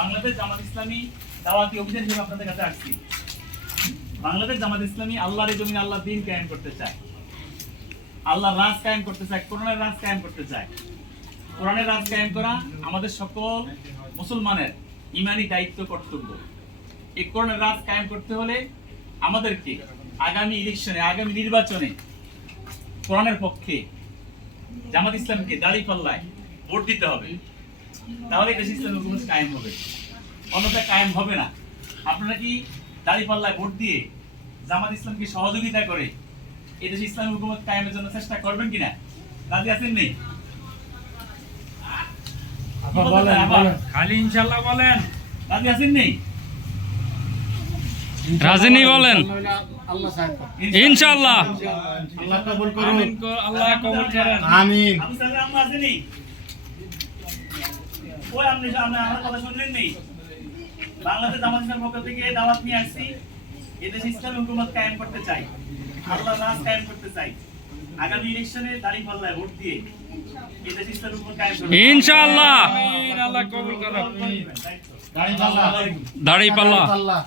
বাংলাদেশ জামাত ইসলামী দাওয়াতি অভিযান হিসেবে আপনাদের কাছে আসছি। বাংলাদেশ জামাত ইসলামী আল্লাহর জমিন আল্লাহ দিন কায়েম করতে চায়। আল্লাহর রাজ কায়েম করতে চায়, কোরআনের রাজ কায়েম করতে চায়। কোরআনের রাজ কায়েম করা আমাদের সকল মুসলমানের ইমানি দায়িত্ব, কর্তব্য। এই কোরআনের রাজ কায়েম করতে হলে আমাদেরকে আগামী ইলেকশনে, আগামী নির্বাচনে কোরআনের পক্ষে জামাত ইসলামকে দাড়ি পাল্লায় ভোট দিতে হবে। তাহলে দেশ ইসলাম হুকুমত কায়েম হবে অন্যথা কায়েম হবে না। আপনারা কি দাড়ি পাল্লায় ভোট দিয়ে জামাত ইসলামকে সহযোগিতা করে এই দেশে ইসলামী হুকুমত কায়েমের জন্য চেষ্টা করবেন কিনা? রাজি আছেন নেই আপা বলেন বলেন। খালি ইনশাল্লাহ বলেন। রাজি আছেন নেই রাজনী বলেন। আল্লাহ আল্লাহ কবুল করুন। আল্লাহ কবুল করেন। আমিন। ওই আপনি আপনি আমার কথা শুনলেন নেই বাংলাদেশ জামাত ইসলামের পক্ষ থেকে দাওয়াত নিয়ে আসছি। এদেশে ইসলামী হুকুমত কায়েম করতে চাই। আল্লাহ রাজ কায়েম করতে চাই। আগামী ইলেকশনে দাড়ি পাল্লায় ভোট দিয়ে এদেশে ইসলামী হুকুমত কায়েম করতে ইনশাআল্লাহ। আল্লাহ কবুল করেন দাঁড়িয়ে পাল্লা আসসালামু আলাইকুম। দাড়ি পাল্লা পাল্লা